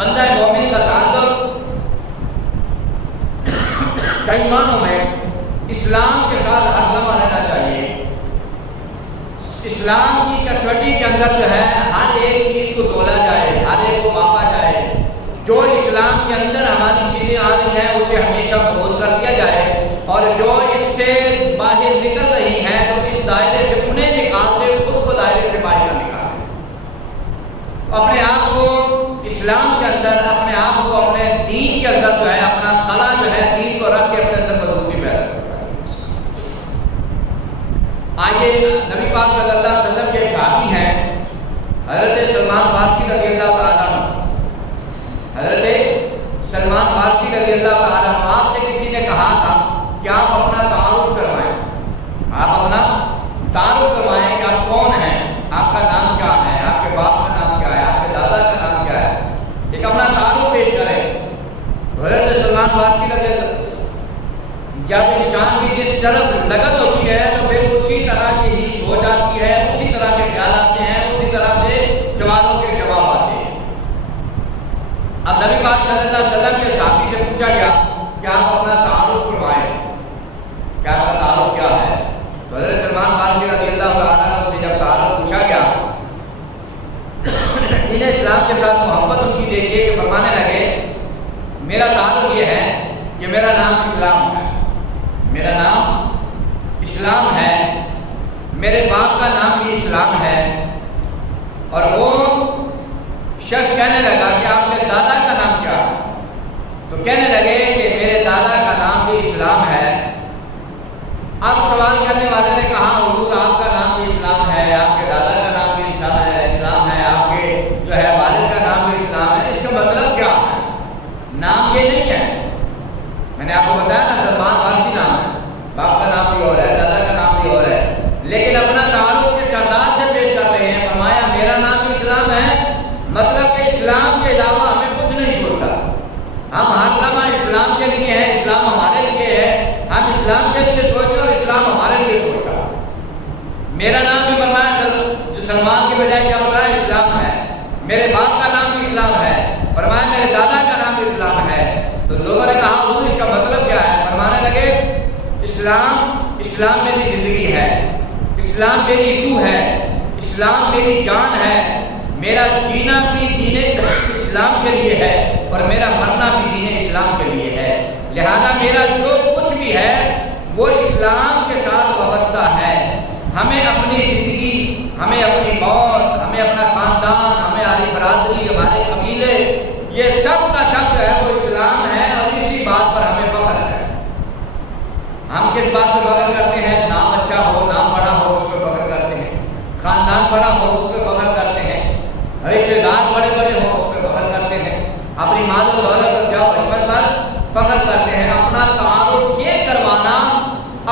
بندہ مومن کا تعلق صحیح معنوں میں اسلام کے ساتھ ہر لمحہ رہنا چاہیے. اسلام کی کسوٹی کے اندر جو ہے ہر ایک چیز کو تولا جائے، ہر ایک کو ماپا جائے. جو اسلام کے اندر ہماری چیزیں آ رہی ہیں اسے ہمیشہ قبول کر دیا جائے، اور جو اس سے باہر نکل رہی ہیں تو اس دائرے سے انہیں نکال دے، خود کو دائرے سے باہر نہ نکالے. اپنے آپ کو اسلام کے اندر، اپنے آپ کو اپنے دین کے اندر جو ہے اپنا قلعہ جو ہے دین کو رکھ کے اپنے اندر مضبوطی پیدا کرے. آئیے نبی پاک صلی اللہ علیہ وسلم کے ایک صحابی ہیں حضرت سلمان فارسی رضی اللہ تعالیٰ عنہ. حضرت سلمان فارسی رضی اللہ تعالیٰ عنہ، آپ سے کسی نے کہا تھا کہ آپ اپنا تعارف کروائیں، آپ اپنا تعارف کروائیں کہ آپ کون ہیں، آپ کا نام کیا ہے، آپ کے باپ کا نام کیا ہے، آپ کے دادا کا نام کیا ہے، ایک اپنا تعارف پیش کریں. حضرت سلمان فارسی رضی اللہ جب انسان کی جس طرف لگن ہوتی ہے تو پھر اسی طرح کی ہیش ہو جاتی ہے، اسی طرح کے خیال آتے ہیں، اسی طرح سے سوالوں کے جواب آتے ہیں. اب نبی پاک صلی اللہ علیہ وسلم کے صحابی سے پوچھا گیا کہ آپ اپنا تعارف کروائیں، کیا آپ کا تعارف کیا ہے. تو حضرت سلمان فارسی رضی اللہ تعالیٰ عنہ سے جب تعارف پوچھا گیا، انہیں اسلام کے ساتھ محبت ان کی دیکھیے کہ فرمانے لگے میرا تعارف یہ ہے کہ میرا نام اسلام ہے، میرا نام اسلام ہے، میرے باپ کا نام بھی اسلام ہے. اور وہ شخص کہنے لگا کہ آپ کے دادا کا نام کیا ہے؟ تو کہنے لگے کہ میرے دادا کا نام بھی اسلام ہے. اب سوال کرنے والے نے کہا حضور آپ کا نام بھی اسلام ہے، آپ کے دادا کا نام بھی اسلام ہے، آپ کے جو ہے والد کا نام بھی اسلام ہے، اس کا مطلب کیا ہے؟ نام یہ نہیں ہے، میں نے آپ کو بتایا نا سلمان فارسی نام ہے، باپ کا نام بھی اور ہے، دادا کا نام بھی اور ہے، لیکن اپنا تعارف کے سردار سے پیش کر رہے ہیں. فرمایا میرا نام بھی اسلام ہے، مطلب کہ اسلام کے علاوہ ہمیں کچھ نہیں چھوڑتا. ہم ہر لمحہ اسلام کے لیے ہیں، اسلام ہمارے لیے ہے، ہم اسلام کے لیے سوچتے اور اسلام ہمارے لیے سوچتا. میرا نام بھی فرمایا جو سلمان کی بجائے کیا بتایا اسلام ہے، میرے باپ کا نام بھی اسلام ہے، فرمایا میرے دادا کا نام بھی اسلام ہے. تو لوگوں نے کہا حضور اس کا مطلب کیا ہے؟ فرمانے لگے اسلام میری زندگی ہے، اسلام میری روح ہے، اسلام میری جان ہے، میرا جینا بھی دین اسلام کے لیے ہے اور میرا مرنا بھی دین اسلام کے لیے ہے. لہذا میرا جو کچھ بھی ہے وہ اسلام کے ساتھ وابستہ ہے. ہمیں اپنی زندگی، ہمیں اپنی موت، ہمیں اپنا خاندان، ہمیں ہماری برادری، ہمارے قبیلے، یہ سب کا سب جو ہے وہ اسلام ہے. اور اسی بات پر ہمیں فخر ہے. ہم کس بات پہ فخر کرتے ہیں؟ نام اچھا ہو، نام بڑا ہو، اس پہ فخر کرتے ہیں. خاندان بڑا ہو، اس پہ فخر کرتے ہیں. رشتے دار بڑے بڑے ہوں، اس پہ فخر کرتے ہیں. اپنی مال و دولت جاؤ بچپن پر فخر کرتے ہیں. اپنا تعارف یہ کروانا،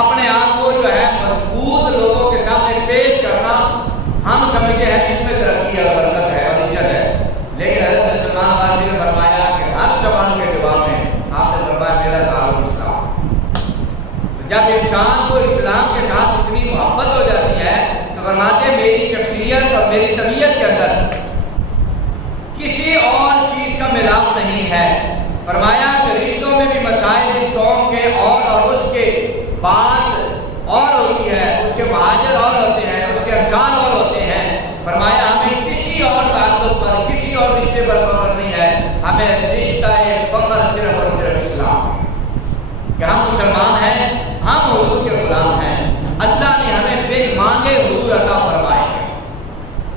اپنے آپ کو جو ہے مضبوط لوگوں کے سامنے پیش کرنا، ہم سمجھتے ہیں اس میں ترقی اور برکت ہے اور عزت ہے. لیکن حضرت سلمان فارسی نے فرمایا کہ ہر سوال کے جواب میں آپ نے فرمایا میرا تعارف اسلام. جب انسان کو اسلام کے ساتھ اتنی محبت ہو جاتی ہے تو فرماتے ہیں میری شخصیت اور میری طبیعت کے اندر کسی اور چیز کا ملاپ نہیں ہے. فرمایا کہ رشتوں میں بھی مسائل اس قوم کے اور اس کے بعد اور ہوتی ہے، اس کے مہاجر اور ہوتے ہیں، اس کے انصار اور ہوتے ہیں. فرمایا ہمیں کسی اور تعلق پر، کسی اور رشتے پر فخر نہیں ہے، ہمیں رشتہ فخر صرف اور صرف اسلام ہے کہ ہم مسلمان ہیں، ہم حضور کے غلام ہیں. اللہ نے ہمیں بن مانگے حضور عطا فرمائے.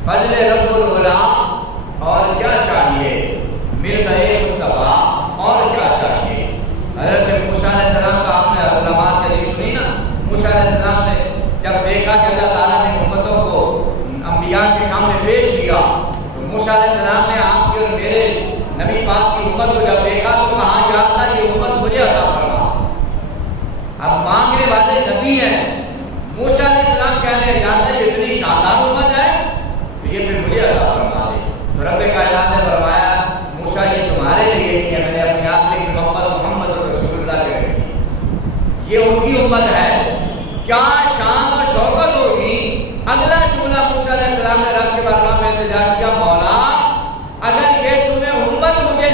فضل رب الغلام اور کیا چاہیے، مل گئے مصطفیٰ اور کیا چاہیے. حضرت موسیٰ علیہ السلام کا آپ نے علماء سے نہیں سنی نا؟ موسیٰ علیہ السلام نے جب دیکھا کہ اللہ تعالیٰ نے امتوں کو انبیاء کے سامنے پیش کیا تو موسیٰ علیہ السلام نے آپ کے اور میرے نبی پاک کی امت کو جب دیکھا تو کہا یا اللہ یہ امت مجھے عطا فرما. اب مانگنے والے نبی ہیں. موسیٰ علیہ السلام کہنے یا اللہ یہ اتنی شاندار امت ہے تو یہ پھر مجھے عطا فرما دے. تو رب کائنات نے فرمایا موسیٰ یہ تمہارے لیے نہیں ہے، میں نے اپنی آخری محمد رسول اللہ کے لیے، یہ ان کی امت ہے. کیا شان و شوکت ہوگی. اگلا جملہ موسیٰ علیہ السلام نے رب کے بارگاہ میں التجا کیا، مولا اگر یہ تمہیں امت مجھے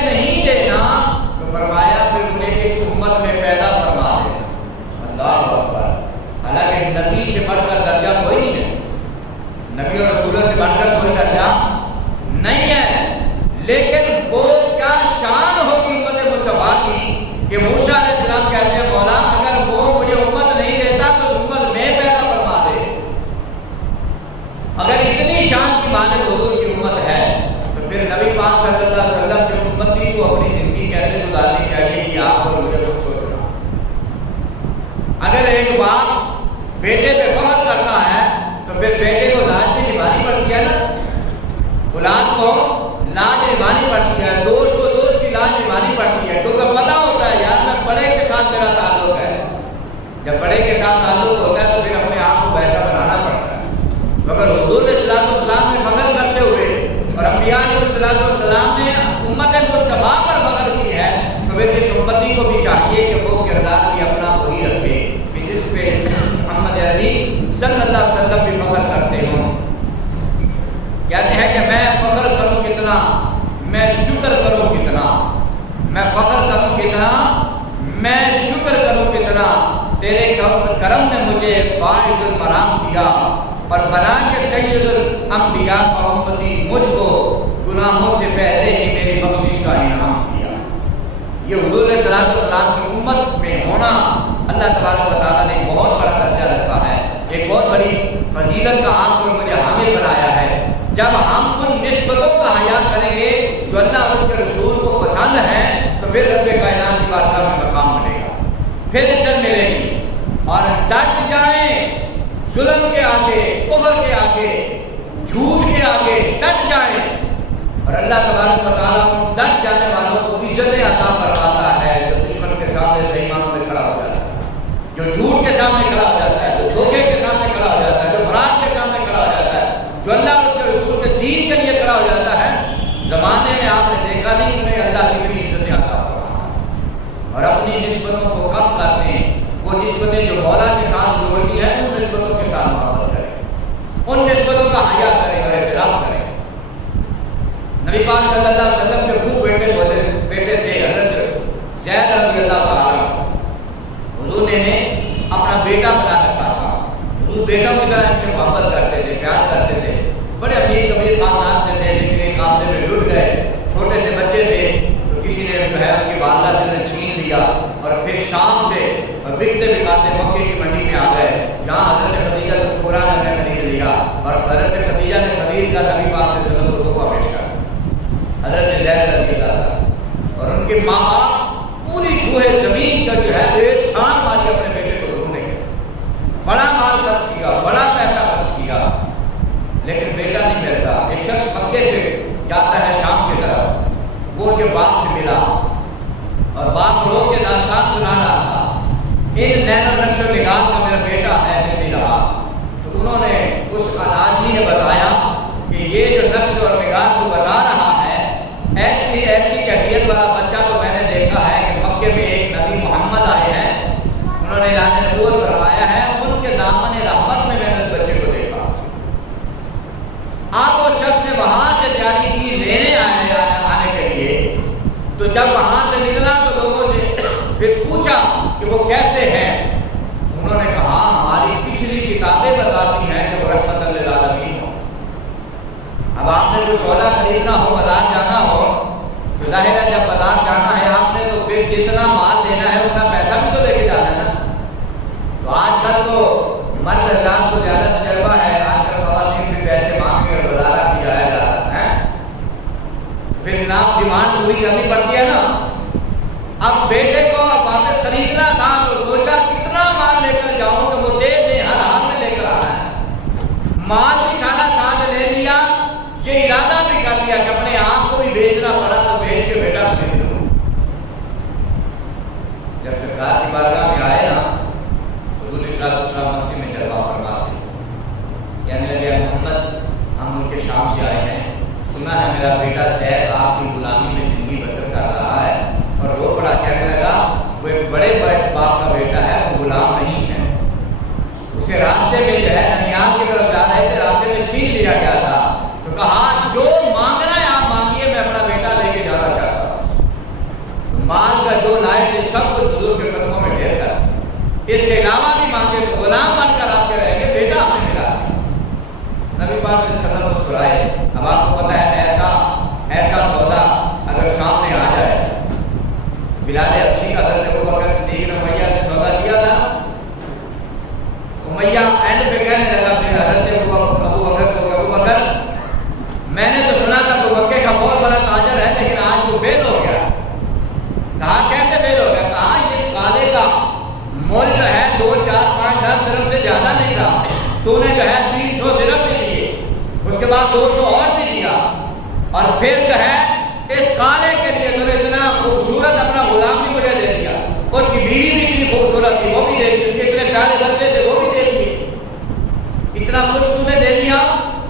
بیٹے پہ فخر کرنا ہے تو پھر بیٹے کو لاج بھی نبھانی پڑتی ہے نا، اولاد کو لاج نبھانی پڑتی ہے، دوست کو دوست کی لاج نبھانی پڑتی ہے، کیونکہ پتہ ہوتا ہے یار میں بڑے کے ساتھ میرا تعلق ہے، جب بڑے کے ساتھ تعلق ہوتا ہے تو پھر اپنے آپ کو ویسا بنانا پڑتا ہے۔ مگر حضور علیہ السلام نے فخر کرتے ہوئے اور انبیاء علیہ السلام نے امت مصطفیٰ پر فخر کی ہے، تو پھر اس امتی کو بھی چاہیے کہ وہ کردار بھی اپنا وہی رکھے کہ جس پہ محمد عربی صلی اللہ علیہ وسلم بھی فخر کرتے ہوں۔ کہتے ہیں کہ میں فخر کروں کتنا، میں شکر کروں کتنا، میں فخر کروں کتنا، میں شکر کروں کتنا، تیرے کرم نے مجھے فائز المرام کیا اور بنا کے سید الانبیاء کا امتی مجھ کو گناہوں سے پہلے ہی میری بخشش کا انعام کیا۔ یہ حضور علیہ السلام کی امت میں ہونا اللہ تبارک و تعالیٰ نے بہت بڑا درجہ رکھا ہے، ایک بہت بڑی فضیلت کا آپ کو مجھے حامل بنایا ہے۔ جب ہم ان نسبتوں کا حیا کریں گے جو اللہ اور اس کے رسول کو پسند ہیں تو پھر رب کائنات کی بارگاہ میں مقام ملے گا، پھر عزت ملے گی۔ اور ڈٹ جائیں ظلم کے آگے، کفر کے آگے، جھوٹ کے آگے ڈٹ جائیں، اور اللہ تبارک و تعالیٰ ڈٹ جانے والوں کو عزتیں عطا فرماتا ہے جو دشمن کے سامنے صحیح معنوں میں کھڑا ہو جاتا ہے، جو جھوٹ کے سامنے کھڑا ہو جاتا ہے، جو دھوکے کے سامنے کھڑا ہو جاتا ہے، جو فراڈ کے سامنے کھڑا ہو جاتا ہے، جو اللہ اور اس کے رسول کے دین کے لیے کھڑا ہو جاتا ہے۔ زمانے میں آپ نے دیکھا نہیں انہیں اللہ کی بڑی عزتیں عطا فرماتا ہے، اور اپنی نسبتوں کو کم کرتے ہیں، وہ نسبتیں جو مولا کے ساتھ جوڑتی ہیں ان نسبتوں کے ساتھ محبت کریں، ان نسبتوں کا حیا کریں اور احترام کریں۔ نبی پاک صلی اللہ علیہ وسلم کے خوب بیٹے تھے حضرت زید رضی اللہ تعالیٰ، حضور نے اپنا بیٹا بنا رکھا تھا، حضور بیٹوں کی طرح ان سے محبت کرتے تھے، پیار کرتے تھے، بڑے امیر کبیر خاندان سے تھے لیکن ایک قافلے میں لٹ گئے، چھوٹے سے بچے تھے تو کسی نے جو ہے ان کی والدہ سے چھین لیا اور پھر شام سے بکتے بکاتے مکے کی منڈی میں آ گئے جہاں حضرت خدیجہ کبریٰ نے انہیں خرید لیا اور حضرت خدیجہ نے خرید کر نبی پاک صلی اللہ علیہ وسلم کو تحفہ پیش کیا حضرت زید رضی اللہ عنہ، اور ان کے ماں باپ پوری کوہ زمین کا جو ہے ایک چھان ماری اپنے بیٹے کو ڈھونڈنے کے، بڑا مال خرچ کیا، بڑا پیسہ خرچ کیا، لیکن بیٹا نہیں ملتا۔ ایک شخص مکے سے جاتا ہے شام کی طرف، وہ ان کے باپ سے ملا اور باپ رو کے داستان سنا رہا تھا، ان نین و نقش و نگار کا میرا بیٹا ہے نہیں رہا، تو انہوں نے اس آدمی نے بتایا کہ یہ جو نقش اور نگار کو بتا رہا ہے ایسی کیفیت والا بچہ تو میں نے دیکھا ہے کہ مکے میں ایک نبی محمد آئے ہیں، انہوں نے اعلان نبوت کروایا ہے، ان کے دامن رحمت میں نے اس بچے کو دیکھا۔ آپ وہ شخص نے وہاں سے تیاری کی لینے آنے کے لیے، تو جب وہاں سے نکلا تو لوگوں سے پھر پوچھا کہ وہ کیسے ہیں، انہوں نے کہا ہماری پچھلی کتابیں بتاتی ہیں کہ وہ رحمت للعالمین ہو۔ اب آپ نے جو سودا خریدنا ہو، بازار جانا ہو، تو ظاہر ہے جب بازار جانا ہے آپ نے تو پھر جتنا مال لینا ہے اتنا پیسہ بھی تو لے کے جانا ہے نا۔ تو آج کل تو مرد حضرات کو زیادہ تجربہ ہے، آج کل خواتین بھی پیسے مانگ کر بازار کی جایا جا رہا ہے، پھر جناب ڈیمانڈ پوری کرنی پڑتی ہے نا۔ اب بیٹے کو واپس خریدنا تھا تو سوچا کتنا مال لے کر جاؤں کہ وہ دے دے، ہر حال میں لے کر آنا ہے، مال بھی سارا ساتھ لے لیا، یہ ارادہ بھی کر لیا کہ اپنے آپ کو بھی بیچنا پڑا تو بیچ کے بیٹا خرید لوں۔ جب سرکار کی بارگاہ میں آئے نا حضور صلی اللہ علیہ وسلم مسجد میں جلوہ فرماتے، کہنے لگے محمد ہم ملک شام سے آئے ہیں، سنا ہے میرا بیٹا زید آپ کی غلامی میں زندگی بسر کر رہا ہے، اور وہ بڑا کہنے لگا وہ ایک بڑے باپ کا بیٹا ہے، وہ غلام نہیں ہے، اسے راستے میں جو ہے ننیال کی طرف جا رہے تھے، راستے میں چھین لیا گیا تھا، تو کہا جو مانگنا ہے آپ مانگیے، میں اپنا بیٹا لے کے جانا چاہتا ہوں۔ مال کا جو لائے تھے سب کچھ حضور کے قدموں میں ڈھیر کر، اس کے علاوہ بھی مانگے تو غلام بن کر آپ کے رہیں گے، بیٹا آپ نے ملا۔ نبی پاک صلی اللہ علیہ وسلم مسکرائے۔ اب آپ کو پتا ہے ایسا سودا اگر سامنے آ جائے، بلال حبشی کا حضرت ابوبکر صدیق نے امیہ سے سودا کیا تھا، امیہ اینڈ پہ کہنے لگا پھر حضرت ابوبکر کو، ابوبکر میں نے تو سنا تھا تو مکے کا بہت بڑا تاجر ہے لیکن آج وہ فیل ہو گیا۔ کہا کیسے فیل ہو گیا؟ کہا اس کالے کا مول جو ہے 2 4 5 8-10 درہم سے زیادہ نہیں تھا، تو نے جو ہے 300 درہم بھی دیے، اس کے بعد 200 اور بھی دیا، اور پھر جو ہے اس کالے کے لیے تو اتنا خوبصورت اپنا غلام بھی مجھے دے دیا، اس کی بیوی بھی اتنی خوبصورت تھی وہ بھی دے دی، اس کے اتنے پیارے بچے تھے وہ بھی دے دیے، اتنا کچھ تمہیں دے دیا،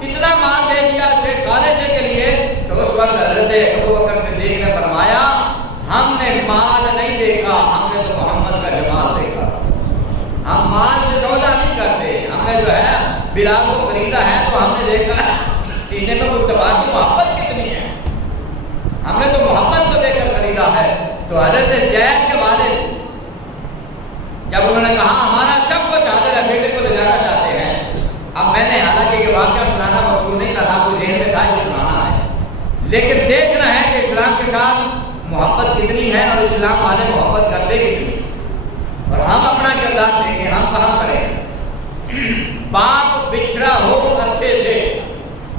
اتنا مال دے دیا اسے کالے سے کے لیے۔ تو اس وقت حضرت ابوبکر صدیق نے فرمایا ہم نے مال نہیں دیکھا، ہم نے تو محمد کا جمال دیکھا، ہم مال سے سودا نہیں کرتے، ہم نے جو ہے بلال کو خریدا ہے تو ہم نے دیکھا سینے میں مصطفیٰ کی محبت کتنی ہے، ہم نے تو محبت کو دیکھ کر خریدا ہے۔ تو حضرت زید کے والد جب انہوں نے کہا ہمارا سب کچھ حاضر ہے، بیٹے کو لے جانا چاہتے ہیں، اب میں نے حالانکہ یہ واقعہ سنانا مشہور نہیں تھا، کوئی ذہن میں تھا کہ سنانا ہے، لیکن دیکھنا ہے کہ اسلام کے ساتھ محبت کتنی ہے اور اسلام والے محبت کرتے کتنی، اور ہم اپنا کردار دیکھیں ہم کہاں کریں۔ باپ بچھڑا ہو عرصے سے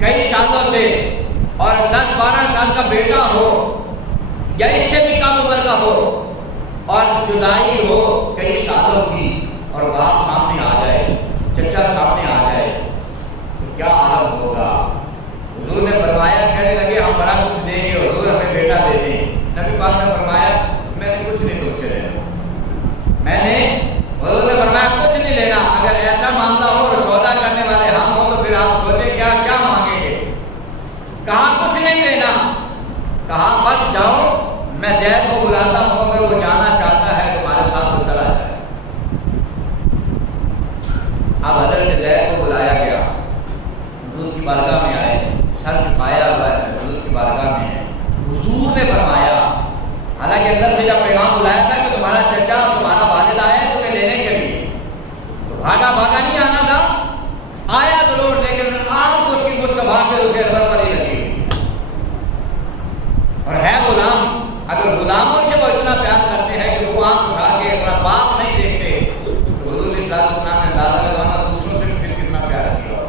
کئی سالوں سے اور 10-12 سال کا بیٹا ہو یا اس سے بھی کم عمر کا ہو اور جدائی ہو کئی سالوں کی، اور باپ سامنے آ جائے، چچا سامنے آ جائے تو کیا عالم ہوگا۔ حضور نے فرمایا کہنے لگے ہم بڑا کچھ دیں گے، حضور ہمیں بیٹا دے دیں۔ نبی پاک نے فرمایا میں نے کچھ نہیں تم سے لینا، حضور نے فرمایا کچھ نہیں لینا، اگر ایسا معاملہ ہو اور سودا کرنے والے ہم ہوں تو پھر آپ سوچیں کیا کیا مانگیں گے۔ کہا کچھ نہیں لینا، کہا بس جاؤ میں زید کو بلاتا ہوں، اگر وہ جانا چاہتا ہے تمہارے ساتھ تو چلا جائے۔ اب حضرت زید کو بلایا گیا، حضور کی بارگاہ میں آئے، سر جھکایا ہوا ہے، حضور کی بارگاہ میں ہے۔ حضور نے فرمایا حالانکہ اندر سے جب پیغام بلایا تھا کہ تمہارا چچا اور تمہارا والد آئے تمہیں لینے کے لیے، تو بھاگا بھاگا نہیں آنا تھا، آیا ضرور لیکن آنکھ اس کی مصطفیٰ کے رخ انور پر ہی لگی، اور ہے غلام۔ اگر غلاموں سے وہ اتنا پیار کرتے ہیں کہ وہ آنکھ اٹھا کے اپنا باپ نہیں دیکھتے، تو حضور صلی اللہ علیہ وسلم نے اندازہ لگانا دوسروں سے بھی پھر کتنا پیار کیا۔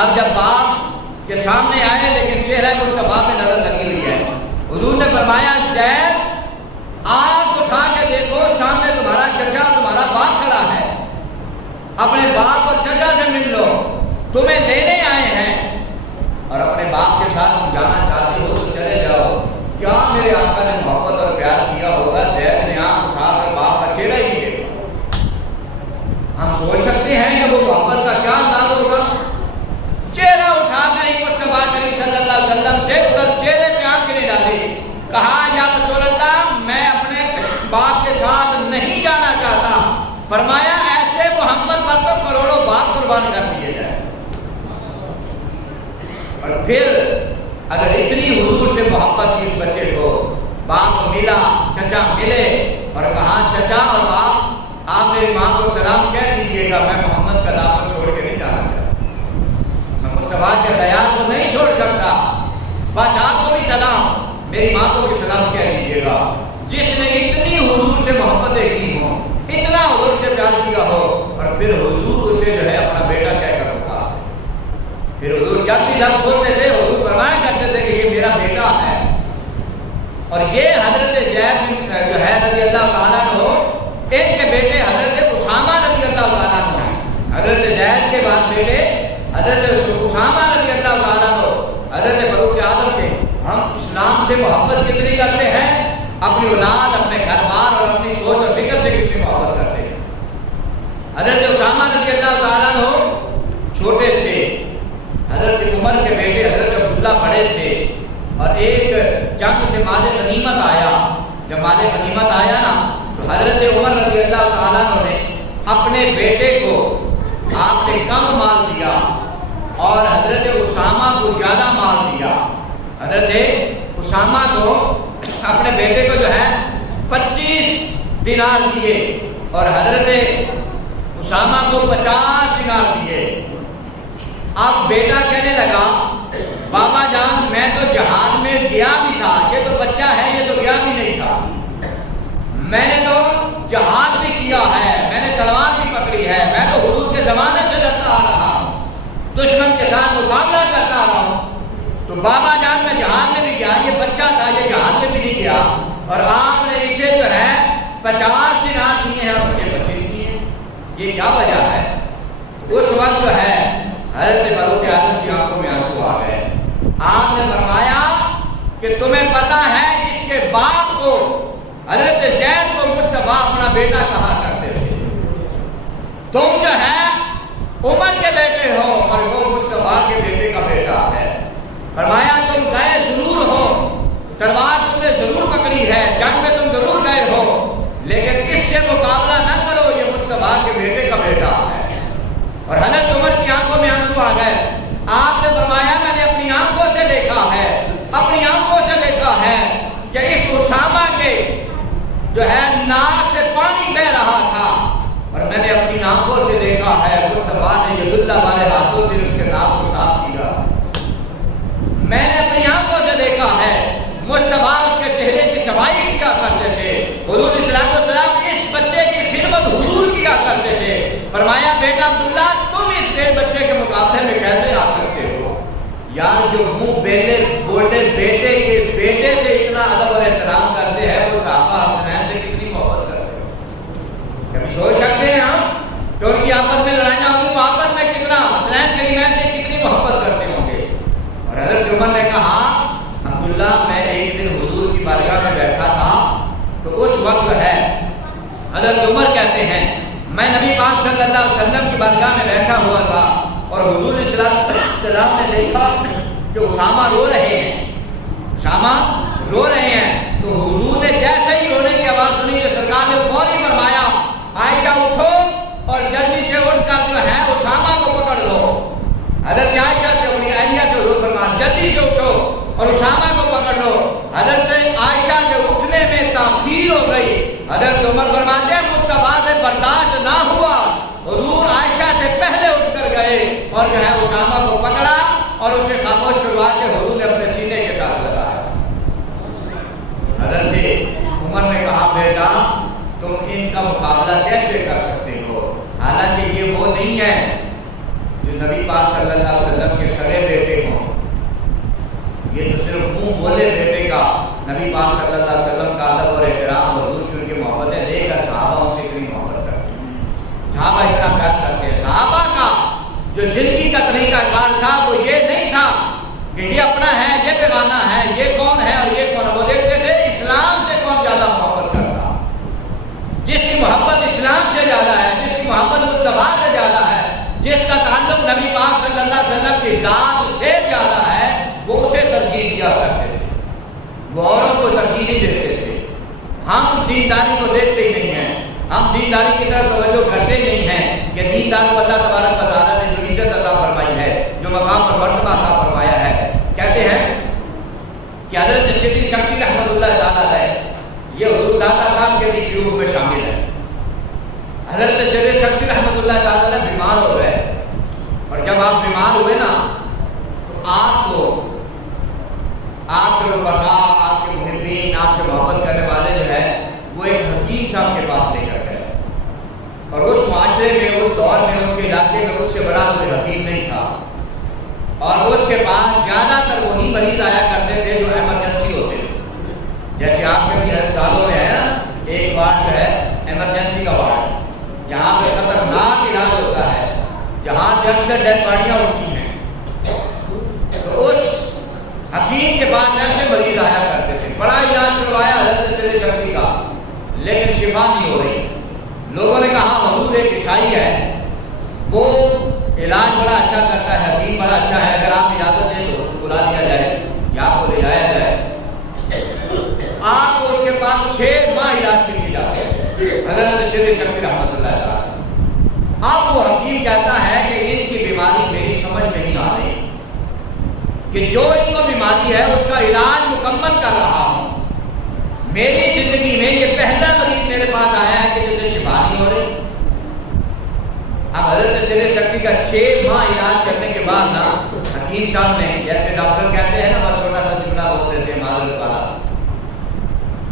اب جب باپ کے سامنے آئے لیکن چہرہ مصطفیٰ پہ نظر لگی ہوئی ہے، حضور نے فرمایا زید آنکھ اٹھا کے دیکھو سامنے تمہارا چچا تمہارا باپ کھڑا ہے، اپنے باپ اور چچا سے مل لو، تمہیں لینے آئے ہیں، اور اپنے باپ کے ساتھ تم جانا چاہتے ہو تو چلے جاؤ۔ کیا میرے آقا نے محبت اور پیار کیا ہوگا، زید نے آنکھ اٹھا کر باپ کا چہرہ ہی نہیں دیکھا۔ ہم سوچ سکتے ہیں کہ وہ محبت کا کیا انداز ہوگا، چہرہ اٹھا کر ہی مصطفیٰ کریم صلی اللہ علیہ وسلم سے ادھر چہرے پہ آنکھ نہیں ڈالی، کہا یا رسول اللہ میں اپنے باپ کے ساتھ نہیں جانا چاہتا، فرمایا ایسے محمد پر تو کروڑوں باپ قربان کر دیے جائے۔ اور پھر اگر اتنی حضور سے محبت کی اس بچے کو، باپ ملا چچا ملے اور کہا چچا اور باپ آپ میری ماں کو سلام کہہ دیجیے گا، میں محمد کا دامن چھوڑ کے نہیں جانا چاہتا، میں مصطفیٰ کے بیان کو نہیں چھوڑ سکتا، بس آپ کو بھی سلام، میری ماں کو بھی سلام کہہ دیجیے گا۔ جس نے اتنی حضور سے محبتیں کی ہوں، اتنا حضور سے پیار کیا ہو، اور پھر حضور اسے جو ہے اپنا بیٹا کہہ کر رکھا، پھر حضور جب بھی لفظ بولتے تھے حضور فرمایا کرتے تھے کہ یہ میرا بیٹا ہے۔ اور یہ حضرت زید جو ہے رضی اللہ تعالیٰ عنہ، ان کے بیٹے حضرت اسامہ رضی اللہ تعالیٰ عنہ ہیں، حضرت زید کے بعد بیٹے حضرت اسامہ رضی اللہ تعالیٰ عنہ حضرت فاروق اعظم کے۔ ہم اسلام سے محبت کتنی کرتے ہیں، اپنی اولاد اپنے گھر بار اور اپنی سوچ اور فکر سے کتنی محبت کرتے ہیں۔ حضرت اسامہ رضی اللہ تعالیٰ عنہ چھوٹے تھے، حضرت عمر کے بیٹے حضرت عبداللہ بڑے تھے، اور ایک جنگ سے مال غنیمت آیا، جب مال غنیمت آیا نا تو حضرت عمر رضی اللہ تعالیٰ عنہ نے اپنے بیٹے کو آپ نے کم مال دیا اور حضرت اسامہ کو زیادہ مال دیا۔ حضرت اسامہ کو اپنے بیٹے کو جو ہے 25 دینار دیے اور حضرت اسامہ کو 50 دینار دیے۔ اب بیٹا کہنے لگا بابا جان میں تو جہاد میں گیا بھی تھا، یہ تو بچہ ہے یہ تو گیا بھی نہیں تھا، میں نے تو جہاد بھی کیا ہے، میں نے تلوار بھی پکڑی ہے، میں تو حضور کے زمانے سے لڑتا آ رہا ہوں، دشمن کے ساتھ مقابلہ کرتا آ رہا ہوں، تو بابا جان میں جہاد میں بھی گیا، یہ بچہ تھا یہ جہاد میں بھی نہیں گیا، اور آپ نے اسے جو ہے 50 دینار دیے ہیں اور مجھے 25 دیے۔ یہ کیا وجہ ہے؟ اس وقت جو ہے حضرت فاروق اعظم کی آنکھوں میں آنسو آ گئے. آپ نے فرمایا کہ تمہیں پتا ہے اس کے باپ کو حضرت زید کو مصطفیٰ اپنا بیٹا کہا کرتے تھے. تم جو ہے عمر کے بیٹے ہو اور وہ مصطفیٰ کے بیٹے کا بیٹا ہے. فرمایا تم گئے ضرور ہو, تلوار تم نے ضرور پکڑی ہے, جنگ میں تم ضرور گئے ہو, لیکن اس سے مقابلہ نہ کرو, یہ مصطفیٰ کے بیٹے کا بیٹا ہے. اور حضرت عمر کی آنکھوں میں آنسو آ گئے. آپ نے فرمایا میں نے اپنی آنکھوں سے دیکھا ہے, اپنی آنکھوں سے دیکھا ہے کہ اس اسامہ کے جو ہے ناک سے پانی بہ رہا تھا, اور میں نے اپنی آنکھوں سے دیکھا ہے مصطفیٰ نے ید اللہ والے ہاتھوں سے اس کے ناک کو صاف کیا. میں نے اپنی آنکھوں سے دیکھا ہے مصطفیٰ اس کے چہرے کی صفائی کیا کرتے تھے. حضور علیہ السلام اس بچے کی خدمت حضور کیا کرتے تھے. فرمایا بیٹا عبداللہ تم اس بچے کے مقابلے میں کیسے آ سکتے ہو؟ یار جو منہ بولے بیٹے کے بیٹے سے اتنا ادب اور احترام کرتے ہیں وہ صحابہ حسنین سے کتنی محبت کرتے ہیں. کبھی سوچ سکتے ہیں ہم کہ ان کی آپس میں لڑائیاں ہوئی, وہ آپس میں کتنا حسنین کریمین سے کتنی محبت کرتے ہوں گے. اور حضرت عمر نے کہا عبداللہ میں ایک دن حضور کی بارگاہ میں بیٹھا تھا, تو اس وقت جو ہے حضرت عمر کہتے ہیں میں نبی پاک صلی اللہ علیہ وسلم کی بارگاہ میں بیٹھا ہوا تھا اور حضور علیہ السلام نے دیکھا کہ اسامہ رو رہے ہیں, اسامہ رو رہے ہیں. تو حضور نے جیسے ہی رونے کی آواز سنی تو سرکار نے فوری فرمایا عائشہ اٹھو اور جلدی سے اٹھ کر جو ہے اسامہ کو پکڑ لو. حضرت عائشہ سے اپنی اہلیہ سے حضور فرمایا جلدی سے اٹھو اور اسامہ کو پکڑ لو. حضرت عائشہ کے اٹھنے میں تاخیر ہو گئی. حضرت عمر فرماتے ہیں مصطفیٰ سے برداشت نہ ہوا, حضور عائشہ سے پہلے اٹھ کر گئے اور جو ہے اسامہ کو پکڑا اور اسے خاموش کروا کے حضور نے اپنے سینے کے ساتھ لگایا. حضرت عمر نے کہا بیٹا تم ان کا مقابلہ کیسے کر سکتے ہو؟ حالانکہ یہ وہ نہیں ہے جو نبی پاک صلی اللہ علیہ وسلم کے سگے بیٹے ہوں. یہ تو صرف منہ بولے بیٹے کا نبی پاک صلی اللہ علیہ وسلم کا ادب اور احترام اور دوسری ان کی محبتیں لے کر صحابہ ان سے اتنی محبت کرتے ہیں, صحابہ اتنا پیار کرتے ہیں. صحابہ کا جو زندگی کا طریقہ کار تھا وہ یہ نہیں تھا کہ یہ اپنا ہے, یہ بیگانہ ہے, یہ کون ہے اور یہ کون ہے. وہ دیکھتے تھے اسلام سے کون زیادہ محبت کرتا, جس کی محبت اسلام سے زیادہ ہے, جس کی محبت مصطفیٰ سے زیادہ ہے, جس کا تعلق نبی پاک صلی اللہ علیہ وسلم کی ذات سے زیادہ ہے, وہ اسے ترجیح دیا کرتے تھے, وہ اوروں کو ترجیح نہیں دیتے تھے. ہم دینداری کو دیکھتے ہی نہیں ہیں, ہم دینداری کی طرف توجہ کرتے نہیں ہیں کہ دیندار کو اللہ تبارک و تعالیٰ نے جو عزت عطا فرمائی ہے, جو مقام اور مرتبہ عطا فرمایا ہے. کہتے ہیں کہ حضرت سیدی شفیع رحمۃ اللہ تعالیٰ ہے, یہ حضور داتا صاحب کے بھی شیوخ میں شامل ہے. حضرت سیدی شفیع رحمۃ اللہ تعالیٰ بیمار ہو گئے, اور جب آپ بیمار ہوئے نا تو آپ کو آپ کے رفقا, آپ کے محبین, آپ سے محبت کرنے والے جو ہے وہ ایک حکیم صاحب کے پاس لے کر گئے. اور اس معاشرے میں, اس دور میں, ان کے علاقے میں اس سے بڑا کوئی حکیم نہیں تھا, اور اس کے پاس زیادہ تر وہی مریض آیا کرتے تھے جو ایمرجنسی ہوتے تھے. جیسے آپ کے بھی ہسپتالوں میں ہے نا ایک وارڈ جو ہے ایمرجنسی کا وارڈ, جہاں پہ خطرناک علاج ہوتا ہے, جہاں سے اکثر ڈیڈ باڈیاں اٹھتی ہیں. تو اس حکیم کے پاس ایسے مریض آیا کرتے تھے, بڑا علاج کروایا حضرت سیدی شفیع کا, لیکن شفا نہیں ہو رہی. لوگوں نے کہا حضور ایک عیسائی ہے, وہ علاج بڑا اچھا کرتا ہے, حکیم بڑا اچھا ہے, اگر آپ اجازت دیں تو اس کو بلا دیا جائے یا آپ کو لے جایا جائے. آپ کو اس کے پاس 6 ماہ علاج کے لیے جاتے ہیں حضرت سیدی شفیع رحمۃ اللہ تعالیٰ. اب وہ حکیم کہتا ہے کہ ان کی بیماری میری سمجھ میں نہیں آ رہی, کہ جو ان کو بیماری ہے اس کا علاج مکمل کر رہا ہوں. میری زندگی میں یہ پہلا مریض میرے پاس آیا ہے کہ جسے شفا نہیں ہو رہی. اب حضرت سیدی شفیع کا 6 ماہ علاج کرنے کے بعد نا حکیم صاحب نے, جیسے ڈاکٹر کہتے ہیں نا بہت چھوٹا سا جملہ بول دیتے ہیں معذرت والا,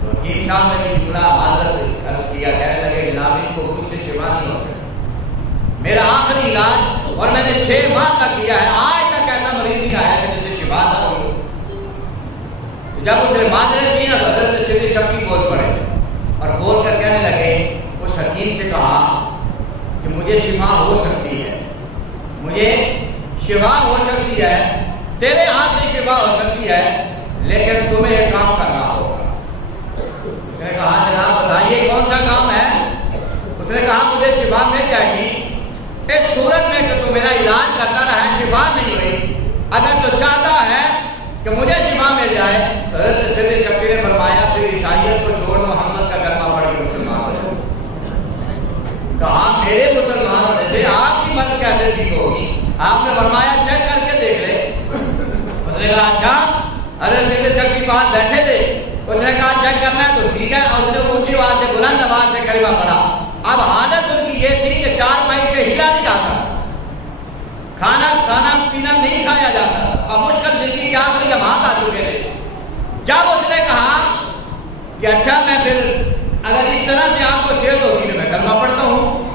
تو حکیم صاحب نے بھی جملہ معذرت عرض کیا, کہنے لگے جناب ان کو کچھ سے شفا نہیں ہو سکتا, میرا آخری علاج اور میں نے 6 ماہ تک کیا ہے, آج تک ایسا مریض نہیں آیا کہ جسے شفا نہ ہو. جب اس نے معذرت کی نا تو حضرت سیدی شفیع بول پڑے اور بول کر کہنے لگے, اس حکیم سے کہا کہ مجھے شفا ہو سکتی ہے، مجھے شفا ہو سکتی ہے، تیرے ہاتھ سے شفا ہو سکتی ہے، لیکن تمہیں ایک کام کرنا ہوگا۔ اس نے کہا جناب بتائیے کون سا کام ہے؟ اس نے کہا مجھے شفا مل جائے گی اس صورت میں کہ تو میرا علاج کرتا رہا ہے، شفا نہیں ہوئی، اگر تو چاہتا ہے کہ مجھے شفا مل جائے تو حضرت سر شبیر نے فرمایا پھر عیسائیت کو چھوڑ محمد کا کلمہ پڑھ کے مسلمان ہو جائے۔ کہا میرے مسلمان ہونے سے آپ کی مدد کیسے ٹھیک ہوگی؟ آپ نے فرمایا چیک کر کے دیکھ لے۔ اس نے کہا اچھا، حضرت سر شب کی بات بیٹھے تھے، اس نے کہا چیک کرنا ہے تو ٹھیک ہے، اور اس نے اونچی آواز سے بلند آواز سے کلمہ پڑھا۔ اب حالت ان کی یہ تھی کہ چارپائی سے ہلا نہیں جاتا، کھانا پینا نہیں کھایا جاتا، اور مشکل زندگی کے آخری لمحات آ چکے تھے۔ جب اس نے کہا کہ اچھا میں پھر اگر اس طرح سے آپ کو صحت ہوتی ہے میں کلمہ پڑھتا ہوں۔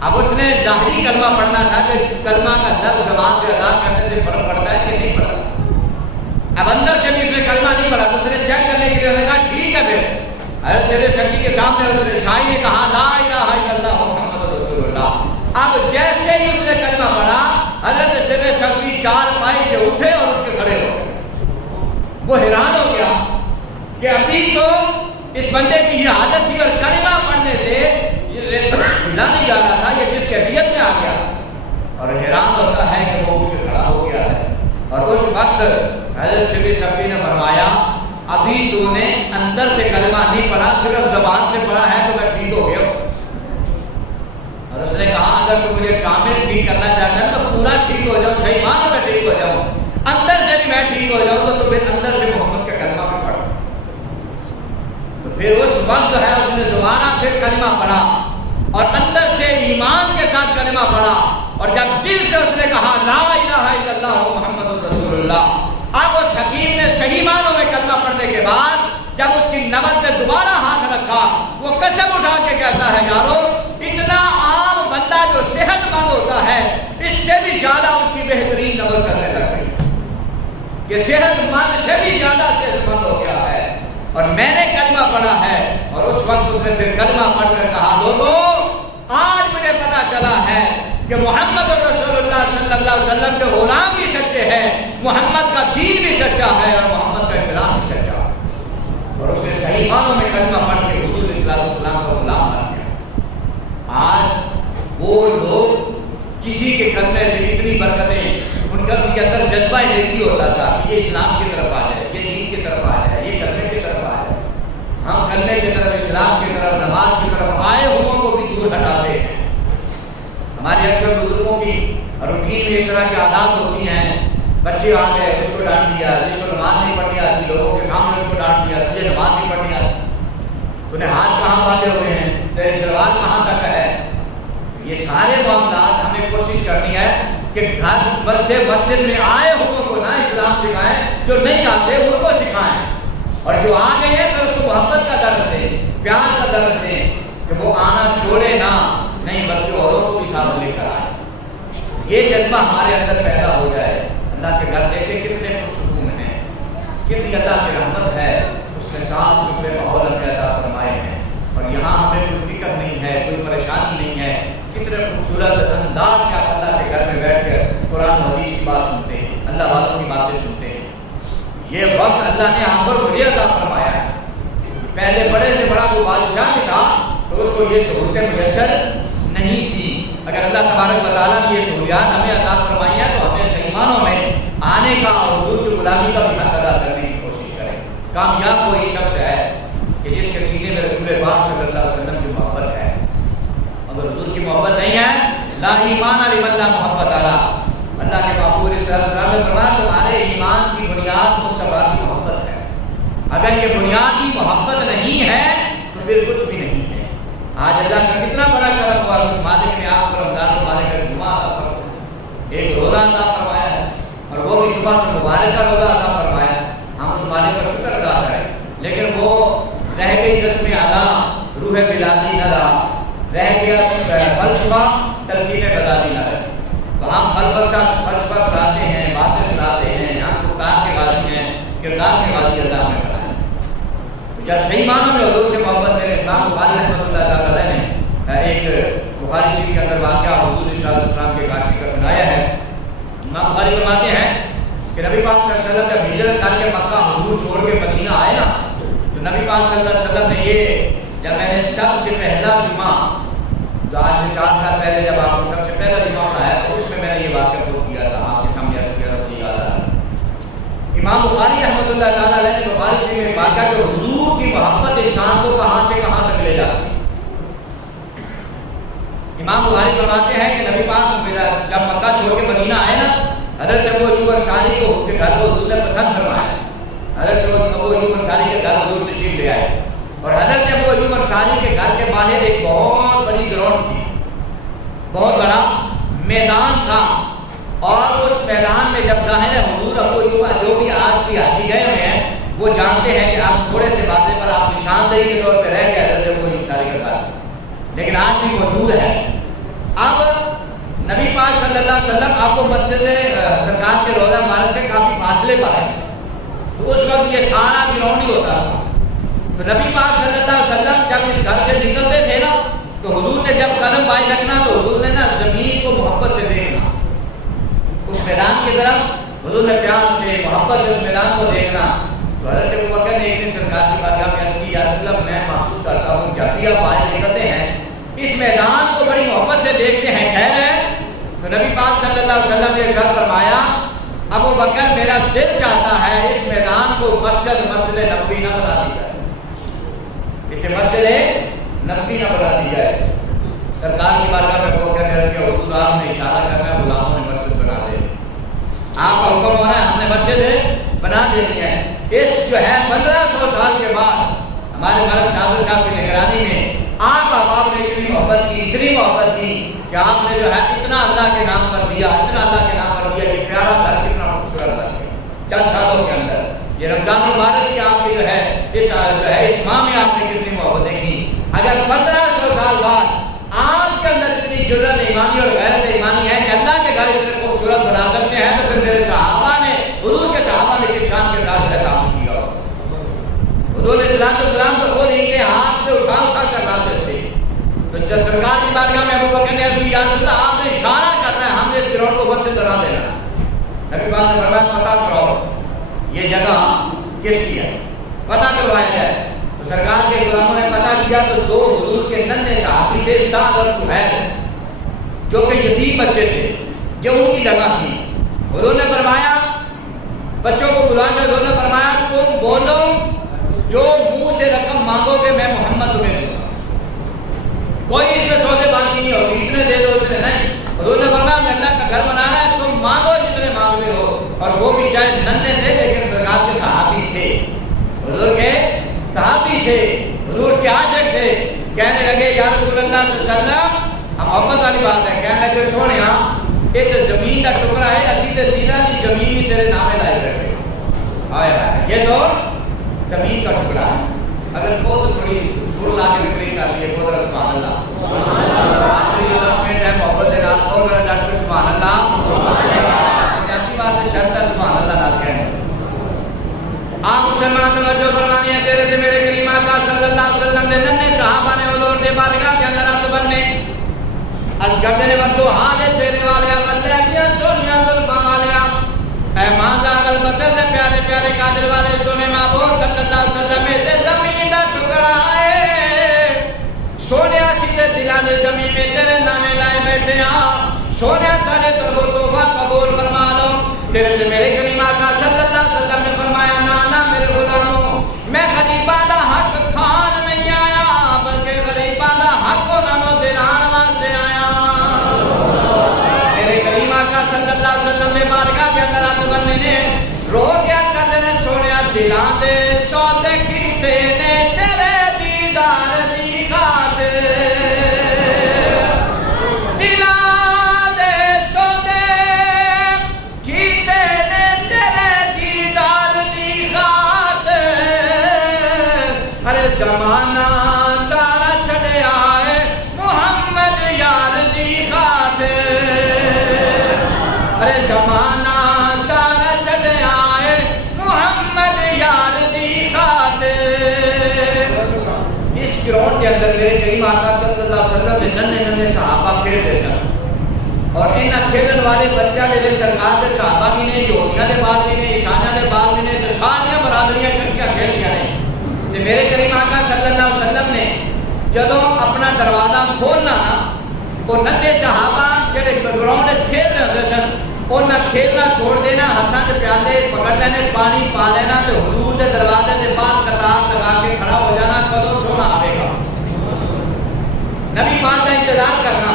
اب اس نے ظاہری کلمہ پڑھنا تھا کہ کلمہ کا لفظ زبان سے ادا کرنے سے فرق پڑتا ہے کہ نہیں پڑتا۔ اب اندر سے بھی اس نے کلمہ نہیں پڑھا تو اس نے چیک کرنے کے لیے کہا ٹھیک ہے پھر حضرت سید سبی کے سامنے اس نے شاہی نے کہا لا الہ الا اللہ محمد رسول اللہ۔ اب جیسے ہی اس نے کلمہ پڑھا حضرت سید سبی چارپائی سے اٹھے اور اٹھ کے کھڑے ہو گئے۔ وہ حیران ہو گیا کہ ابھی تو اس بندے کی یہ حالت تھی اور کلمہ پڑھنے سے یہ ہلا نہیں جا رہا تھا، یہ کس کیفیت میں آ گیا، اور حیران ہوتا ہے کہ وہ اٹھ کے کھڑا ہو گیا ہے۔ اور اس وقت حضرت سید سبی نے فرمایا ابھی تو نے اندر سے کلمہ نہیں پڑھا، صرف زبان سے پڑھا ہے تو میں ٹھیک ہو گیا ہوں۔ اور اس نے کہا اگر تو مجھے کامل ٹھیک کرنا چاہتا ہے تو پورا ٹھیک ہو جاؤں، صحیح معنی میں ٹھیک ہو جاؤں، اندر سے بھی میں ٹھیک ہو جاؤں تو پھر اندر سے محمد کا کلمہ بھی پڑھ۔ تو پھر اس وقت جو ہے اس نے دوبارہ پھر کلمہ پڑھا اور اندر سے ایمان کے ساتھ کلمہ پڑھا، اور جب دل سے اس نے کہا لا الہ الا اللہ محمد رسول اللہ، اب اس حکیم نے صحیح معنوں میں کلمہ پڑھنے کے بعد جب اس کی نبض پہ دوبارہ ہاتھ رکھا وہ قسم اٹھا کے کہتا ہے یارو اتنا عام بندہ جو صحت مند ہوتا ہے اس سے بھی زیادہ اس کی بہترین نبض کرنے لگ گئی، کہ صحت مند سے بھی زیادہ صحت مند ہو گیا ہے، اور میں نے کلمہ پڑھا ہے۔ اور اس وقت اس نے پھر کلمہ پڑھ کر کہا لوگوں آج مجھے پتا چلا ہے کہ محمد رسول اللہ صلی اللہ علیہ وسلم کے غلام بھی سچے ہیں، محمد کا دین بھی سچا ہے اور محمد کا اسلام بھی سچا ہے۔ اور اسے صحیح معنوں میں کلمہ پڑھ کے حضور صلی اللہ علیہ وسلم کا غلام بن گیا۔ آج وہ لوگ کسی کے کلمے سے اتنی برکتیں ان کے اندر جذبہ نیکی ہوتا تھا کہ یہ اسلام کی طرف آ جائے، یہ دین کی طرف آ جائے، یہ کلمے کی طرف آ جائے۔ ہم کلمے کی طرف، اسلام کی طرف، نماز کی طرف آئے ہوں کو بھی دور ہٹاتے ہیں۔ ہمارے اکثر بزرگوں کی روٹین میں اس طرح کی عادات ہوتی ہیں، بچے آ گئے اس کو ڈانٹ دیا، جس کو نماز نہیں پڑھنی آتی لوگوں کے سامنے اس کو ڈانٹ دیا، تجھے نماز نہیں پڑھنی آتی، تُونے ہاتھ کہاں باندھے ہوئے ہیں، تیری شلوار کہاں تک ہے۔ یہ سارے معاملات ہمیں کوشش کرنی ہے کہ گھر سے مسجد میں آئے ہوں کو نہ اسلام سکھائیں، جو نہیں آتے ان کو سکھائیں، اور جو آ گئے ہیں تو اس کو محبت کا درس دیں، پیار کا درس دیں کہ وہ آنا چھوڑے نہ، نہیں بلکہ اوروں کو بھی ساتھ لے کر آئے۔ یہ جذبہ ہمارے اندر پیدا ہو جائے۔ اللہ کے گھر دیکھیں کتنے پرسکون ہیں، کتنی اللہ کی رحمت ہے، اس نے صاف ستھرے ماحول پیدا فرمائے ہیں، اور یہاں ہمیں کوئی فکر نہیں ہے، کوئی پریشانی نہیں ہے۔ کتنے خوبصورت انداز کے آپ اللہ کے گھر میں بیٹھ کر قرآن حدیث کی بات سنتے ہیں، اللہ والوں کی باتیں سنتے ہیں۔ یہ وقت اللہ نے ہم پر مجھے عطا فرمایا ہے۔ پہلے بڑے سے بڑا کوئی بادشاہ بھی تھا تو اس کو یہ سہولتیں میسر نہیں تھی۔ اگر اللہ تبارک و تعالیٰ نے یہ سہولیات ہمیں عطا فرمائی ہیں تو ہمیں صحیح معنوں میں آنے کا اور حضور کی غلامی کا بھی حق ادا کرنے کی کوشش کریں۔ کامیاب وہی شخص ہے کہ جس کے سینے میں رسول پاک صلی اللہ علیہ وسلم کی محبت ہے۔ اگر حضور کی محبت نہیں ہے لا ایمان لمن لا محبت اعلیٰ، اللہ کے محبوب صلی اللہ علیہ وسلم نے فرمایا تمہارے ایمان کی بنیاد مصطفیٰ کی محبت ہے۔ اگر یہ بنیادی محبت نہیں ہے تو پھر کچھ بھی نہیں ہے۔ آج اللہ کا کتنا بڑا کرم ہوا، اس مالک نے آپ کو رمضان مبارک کا جمعہ عطا فرمایا، ایک روزہ عطا فرمایا ہے، اور وہ بھی جمعہ مبارک کا روزہ عطا فرمایا۔ ہم اس مالک کا شکر ادا کریں، لیکن وہ رہ گئی رسم ادا، روح بلادی نہ رہا، رہ گیا فلسفہ تلقین غزالی نہ رہے۔ تو ہم فلسفہ سناتے ہیں، باتیں سناتے ہیں، ہم گفتار کے غازی ہیں، کردار کے غازی اللہ نے بنائے۔ جب صحیح معنوں میں حضور سے محبت میرے امام بخاری رحمۃ اللہ تعالی نے ایک بخاری شریف کے اندر واقعہ پہلا جمعہ جو آج سے 4 سال پہلے جب آپ کو سب سے پہلا جمعہ پڑھایا تو اس میں میں نے یہ واقعہ خود کیا تھا، آپ کے سامنے ایسے کہہ رہا یاد آ رہا۔ امام بخاری رحمۃ اللہ تعالیٰ علیہ نے بخاری شریف میں واقعہ کہ حضور کی محبت انسان کو کہاں سے کہاں تک لے جاتی ہے۔ امام بخاری فرماتے ہیں کہ نبی پاک جب مکہ چھوڑ کے مدینہ آئے نا، حضرت ابو ایوب انصاری کو کے گھر کو حضور نے پسند فرمایا۔ حضرت ابو ایوب انصاری کے گھر حضور تشریف لے آئے اور حضرت ابو ایوب انصاری کے گھر کے باہر ایک بہت بڑی گراؤنڈ تھی، بہت بڑا میدان تھا، اور اس میدان میں جب ظاہر ہے حضور ابو ایوب جو بھی آج بھی حاجی گئے ہوئے ہیں وہ جانتے ہیں کہ آپ تھوڑے سے واضح پر آپ نشاندہی کے طور پہ رہ گئے حضرت ابو ایوب انصاری کا گھر، لیکن آج بھی موجود ہے۔ اب نبی پاک صلی اللہ علیہ وسلم آپ کو مسجد سرکار کے روضہ مبارک سے کافی فاصلے پر ہے، تو اس وقت یہ سارا گراؤنڈ ہی ہوتا تھا۔ تو نبی پاک صلی اللہ علیہ وسلم جب اس گھر سے نکلتے تھے نا تو حضور نے جب قدم بائی رکھنا تو حضور نے نا زمین کو محبت سے دیکھنا، اس میدان کی طرف حضور نے پیار سے محبت سے اس میدان کو دیکھنا۔ تو حضرت ابوبکر نے ایک دن سرکار کی بارگاہ میں عرض کی، یا رسول اللہ میں محسوس کرتا ہوں جب بھی آپ باہر نکلتے ہیں اس میدان کو بڑی محبت سے دیکھتے ہیں، خیر ہے؟ تو نبی پاک صلی اللہ علیہ وسلم نے ارشاد فرمایا، ابوبکر میرا دل چاہتا ہے اس میدان کو مسجد نبوی نہ بنا دی جائے، اسے مسجد نبوی نہ بنا دی جائے۔ سرکار کی بارگاہ میں ابوبکر نے عرض کیا، حضور آپ نے اشارہ کرنا ہے غلاموں نے مسجد بنا دے، آپ کا حکم ہو رہا ہے ہم نے مسجد بنا دینی ہے۔ اس جو ہے 1500 سال کے بعد ہمارے ملک صاحب کی نگرانی میں آپ احباب نے اتنی محبت کی کہ آپ نے جو ہے اتنا اللہ کے نام پر دیا، اتنا اللہ کے نام پر دیا، یہ پیارا گھر کتنا خوبصورت لگا چند سالوں کے اندر۔ یہ رمضان مبارک کی آپ کی جو ہے اس ماہ میں آپ نے کتنی محبتیں کی۔ اگر 1500 سال بعد آپ کے اندر اتنی جرأت ایمانی اور غیرت ایمانی ہے کہ اللہ کے گھر اتنے خوبصورت بنا سکتے ہیں، تو پھر میرے صحابہ نے حضور کے صحابہ نے کس شان کے ساتھ کام کیا۔ حضور علیہ السلام تو خود ان کے ہاتھ سے اٹھا کر لاتے تھے۔ تو جب سرکار کی بارگاہ میں ابوبکر نے عرض کی، یا رسول اللہ آپ نے اشارہ کرنا ہے ہم نے اس گراؤنڈ کو مسجد بنا دینا۔ نبی پاک نے فرمایا پتہ کرو یہ جگہ کس کی ہے، پتہ کروایا جائے۔ تو سرکار کے غلاموں نے پتہ کیا تو 2 حضور کے ننھے صحابی تھے، سعد اور سہیل، جو کہ یتیم بچے تھے، یہ ان کی جگہ تھی۔ حضور نے فرمایا بچوں کو بلا کر حضور نے فرمایا تم بولو جو منہ سے رقم مانگو گے میں محمد تمہیں دوں گا، کوئی اس میں سودے بازی نہیں ہوگی، اتنے دے دو اتنے نہیں۔ حضور نے فرمایا میں اللہ کا گھر بنانا ہے، تم مانگو جتنے مانگتے ہو۔ اور وہ بھی چاہے ننھے تھے لیکن سرکار کے صحابی تھے، حضور کے صحابی تھے، حضور کے عاشق تھے۔ کہنے لگے یا رسول اللہ صلی اللہ علیہ وسلم، ہم محبت والی بات ہے، کہنے لگے سونیا ایک زمین کا ٹکڑا ہے، اسی تے دینا دی زمین بھی تیرے نامے لائے بیٹھے، یہ تو زمین کا ٹکڑا ہے۔ اگر کو تو تھوڑی سر لا کے تقریر کر لیے کو سبحان اللہ، آخری جو 10 منٹ ہے محبت کے نام اور میرا ڈاکٹر سبحان اللہ، کیسی بات ہے، شرط ہے سبحان اللہ نال کہنے۔ آپ مسلمان توجہ فرمانی ہے، تیرے تے میرے کریم آقا صلی اللہ علیہ وسلم نے ننھے صحابہ نے حضور کے بارگاہ کے اندر ہاتھ بننے از گردے نے وقتو ہاں چہرے والے اللہ کیا سونیا زلفاں والے اے مانزا گل بسر دے پیارے پیارے قادر والے سونے محبوب صلی اللہ علیہ وسلم تے زمین دا ٹکڑا ہے، سونیا سیدھے دلاں دے زمین میں تیرے نامے لائے بیٹھے ہاں، سونیا ساڈے طرفوں توبہ قبول فرما لو۔ تیرے تے میرے کریم آقا صلی اللہ علیہ وسلم نے فرمایا نا میرے غلاموں، میں غریباں دا حق کھان نہیں آیا بلکہ غریباں دا حق انہاں نوں دلان واسطے آیا ہاں۔ میرے کریم آقا صلی اللہ علیہ وسلم نے بارگاہ کے اندر ہاتھ بننے نے رو کے کہتے نے سونیا دلاں دے سودے کیتے نے تیرے دیدار دی خاطر، دلاں دے سودے کیتے نے تیرے دیدار دی خاطر، ارے زمانہ سارا چھڑیا ہے محمد یار دی خاطر، ارے زمانہ سارا چھڑیا ہے محمد یار دی خاطر۔ اس گراؤنڈ کے اندر میرے کریم آقا صلی اللہ علیہ وسلم نے ننھے ننھے صحابہ کھیلتے سن، اور انہاں کھیلن والے بچیاں جڑے سرکار دے صحابہ بھی نے، یہودیاں دے بعد بھی نے، عیسائیاں دے بعد بھی نے، تے ساریاں برادریاں اکٹھیاں کھیلیاں نے۔ تے میرے کریم آقا صلی اللہ علیہ وسلم نے جدوں اپنا دروازہ کھولنا نا وہ ننھے صحابہ جڑے گراؤنڈ کھیل رہے ہوتے سن انہیں کھیلنا چھوڑ دینا ہاتھوں سے پیالے پکڑ لینے پانی پا لینا تو حضور کے دروازے کے باہر قطار لگا کے کھڑا ہو جانا کدوں سونا آئے گا نبی پاک کا انتظار کرنا